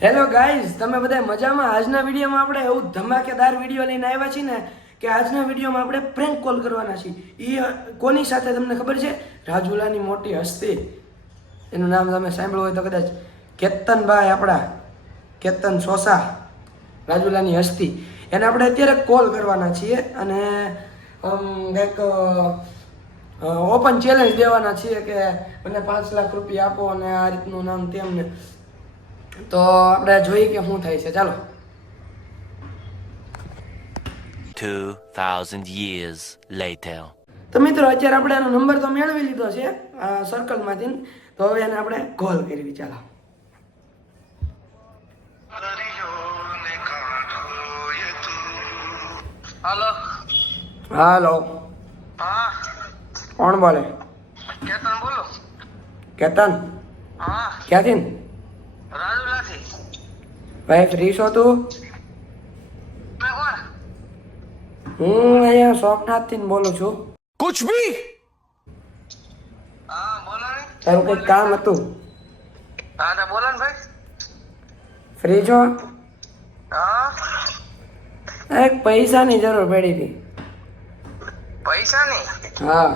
Hello guys તમે બધા મજામાં? આજના વિડીયોમાં આપણે એવું ધમાકેદાર વીડિયો લઈને આવ્યા છીએ ને કે આજના વિડીયોમાં આપણે પ્રેન્ક કોલ કરવાના છીએ. એ કોની સાથે તમને ખબર છે? રાજુલાની મોટી હસ્તી. એનું નામ તમે સાંભળ્યું હોય તો કદાચ. કેતનભાઈ આપણા, કેતન સોસા, રાજુલાની હસ્તી. એને આપણે અત્યારે કોલ કરવાના છીએ અને એક ઓપન ચેલેન્જ દેવાના છીએ કે મને પાંચ લાખ રૂપિયા આપો અને આ રીતનું નામ તેમને તો આપણે જોઈએ કે શું થાય છે. ચાલો. 2,000 years later. તો મિત્રો અત્યારે આપણે એનો નંબર તો મેળવી લીધો છે સર્કલમાંથી તો હવે એને આપણે કોલ કરવી. ચાલો. હાલો. હાલો. હા. કોણ બોલે? કેતન બોલો. કેતન? હા. ક્યાંથી? રાજુલાથી ભાઈ ફ્રી છો તું? હું અહીંયા સોમનાથથી બોલું છું. કુછ ભી? તારું કોઈ કામ હતું? ફ્રી છો? એક પૈસાની જરૂર પડી હતી. પૈસા પૈસાની? હા.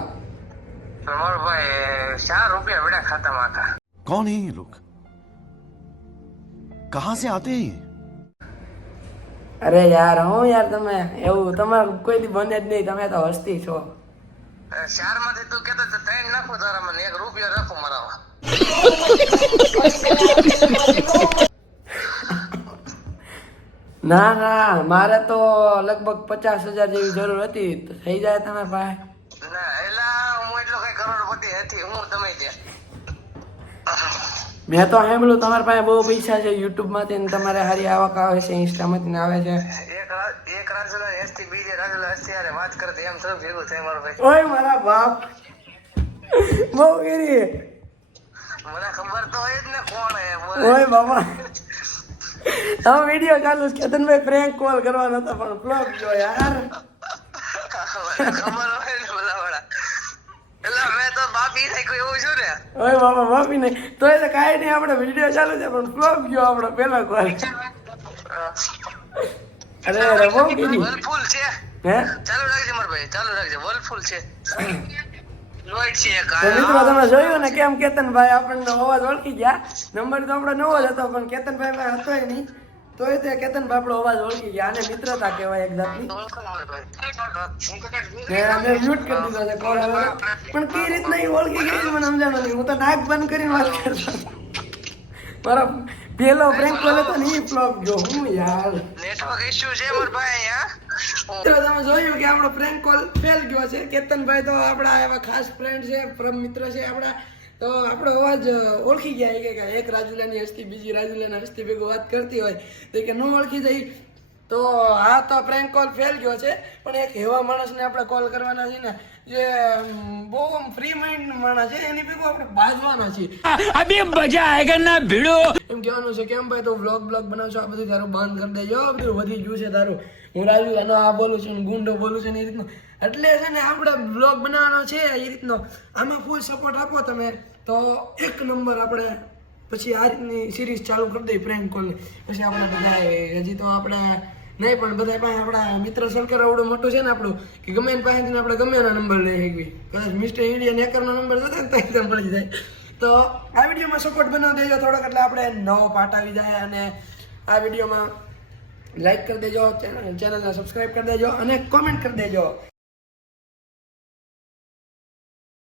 તમારો ભાઈ ચાર રૂપિયા વેડા ખાતામાં હતા. કોણ એ લોકો? कहां से आते हैं ये? અરે યાર હું યાર તમે એવું તમારું કોઈ દી બને જ નહીં તમે તો હસ્તી છો ચાર માંથી તું કેતો તો ત્રણ નાખો તારા મને એક રૂપિયો રાખો મારા ના ના મારે તો લગભગ પચાસ હજાર જેવી જરૂર હતી તો થઈ જાય તમારા પાસે ના એલા હું એટલો કઈ કરોડપતિ નથી હું તમે ત્યાં મેં તો સાંભળ્યું તમારા પાસે બહુ પૈસા છે યુટ્યુબમાંથી ને તમારે સારી આવક આવે છે ઇન્સ્ટા માંથી આવે છે. એક રાજુલા એસથી બીજે રાજુલા એસથી હારે વાત કરતી એમ થોડું ભેગું થાય મારો ભાઈ. ઓય મારા બાપ. બહુ ગીરી. મને ખબર તો હોય જ ને કોણ હે ઓય બાબા. હા વીડિયો ચાલુ છે કેતનભાઈ પ્રેન્ક કોલ કરવાનો હતો પણ ફ્લોપ ગયો યાર. ખબર હોય ને બોલાવાળા એટલે મેં તો એવું છું ને? ઓય બાબા માફી નહીં તો એ તો કાંઈ નહીં આપણે વીડિયો ચાલુ છે પણ ફ્લોપ ગયો આપણો પહેલો કોલ અરે અરે બહુ કીધી. વલફુલ છે. હે? ચાલુ રાખજે મારા ભાઈ ચાલુ રાખજે વલફુલ છે. મિત્રો તમે જોયું ને કેમ કેતનભાઈ આપણને અવાજ ઓળખી ગયા? નંબર તો આપણો નવો જ હતો પણ કેતનભાઈ ભાઈ હતો નહીં. તોય તે કેતનભાઈ આપણો અવાજ ઓળખી ગયા. અને મિત્રતા કહેવાય એક જાતની. ને મ્યુટ કરી દીધો છે કોલ હવે પણ કઈ રીતના એ ઓળખી ગઈ મને સમજાણું નહીં હું તો નાક બંધ કરીને વાત કરતો મારો પેલો પ્રેન્ક કોલે તો નહીં ફ્લોપ જો હું યાર. નેટવર્ક ઇશ્યુ છે મારા ભાઈ અહીંયા. મિત્રો તમે જોયું કે આપણો પ્રેન્ક કોલ ફેલ ગયો છે? કેતનભાઈ તો આપણા એવા ખાસ ફ્રેન્ડ છે પરમ મિત્ર છે આપણા. તો આપણો અવાજ ઓળખી ગયા. કે એક રાજુલાની હસ્તી બીજી રાજુલાની હસ્તી ભેગો વાત કરતી હોય. તો કે ન ઓળખી જાય તો આ તો પ્રેન્ક કોલ ફેલ ગયો છે પણ એક એવા માણસને આપણે કોલ કરવાના છે ને જે બહુ ફ્રી માઇન્ડ માણસ છે એની ભેગું આપણે બાજવાના છીએ. મજા આયગા ના ભીડો. એમ કહેવાનું છે કેમ ભાઈ તો વ્લોગ બ્લોગ બનાવશો આ બધું તારું બંધ કરી દેજો બધું વધી ગયું છે તારું. હું રાજુ અને આ બોલું છું ગુંડો બોલું છું ને એ રીતનું. એટલે છે ને આપણે બ્લોગ બનાવવાનો છે એ રીતનો. આમાં ફૂલ સપોર્ટ આપો તમે. તો એક નંબર આપણે પછી આ રીતની સિરીઝ ચાલુ કરી દઈએ પ્રેન્ક કોલ પછી આપણે બધા હજી તો આપણે નહીં, પણ બધા પાસે આપણા મિત્ર સર્કલ આવડું મોટું છે ને આપણું, કે ગમે એની પાસેથી આપણે ગમે એના નંબર લઈ શકીએ. કદાચ મિસ્ટર ઇન્ડિયન હેકરનો નંબર જતો ને ત્યાં મળી જાય. તો આ વિડીયોમાં સપોર્ટ બનાવી દેજો થોડોક, એટલે આપણે નવો પાઠ આવી જાય અને આ વિડીયોમાં લાઈક કરી દેજો ચેનલને સબસ્ક્રાઈબ કરી દેજો અને કોમેન્ટ કરી દેજો.